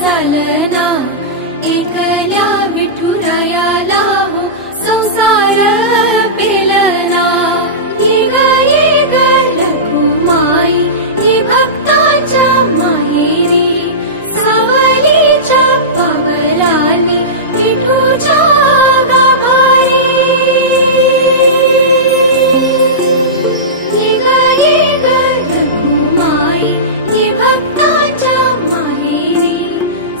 चालना, एकल्या विठुरायाला हो संसार पेलना। ये ग रखुमाई ये भक्ताच्या माहेरी, सावलीच्या पावलांनी विठूच्या गाभारी। ये ग रखुमाई ये भक्ताच्या माहेरी,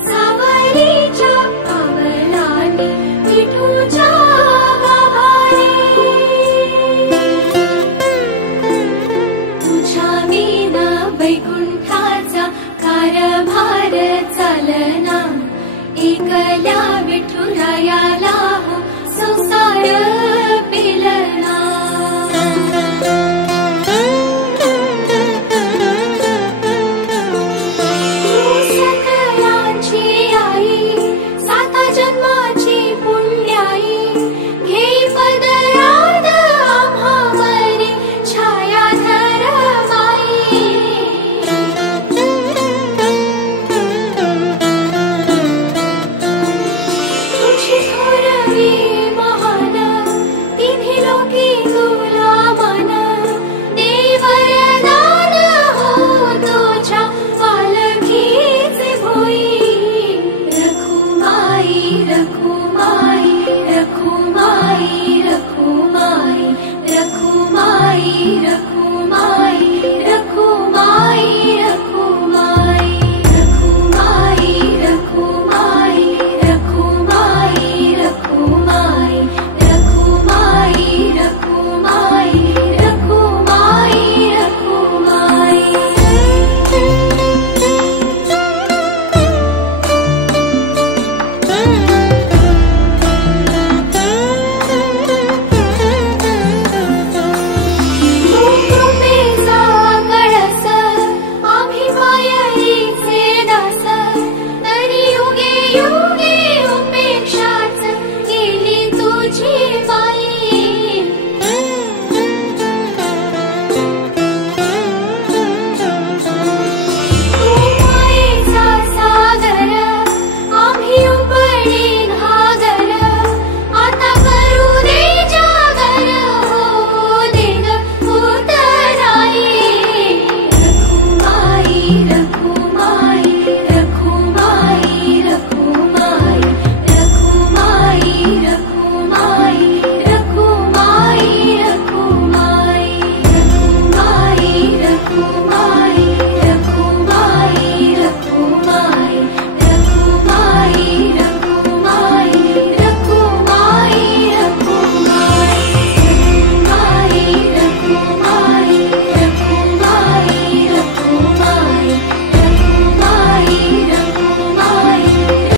सावलीच्या पावलांनी विठूच्या गाभारी। तुझ्या विना वैकुंठाचा कारभार चालना, एकल्या विठुरायाला हो संसार पेलना। सकलांची आई, साता जन्माची पुण्याई, घेई पदरात आम्हावरी छायाधर माई। तुझी थोरवी महान, तिन्ही लोकी तुला मान, देई वरदान हो तुझ्या पालखीचे भोई। रखुमाई रखुमाई रखुमाई रखुमाई रखुमाई रखुमाई।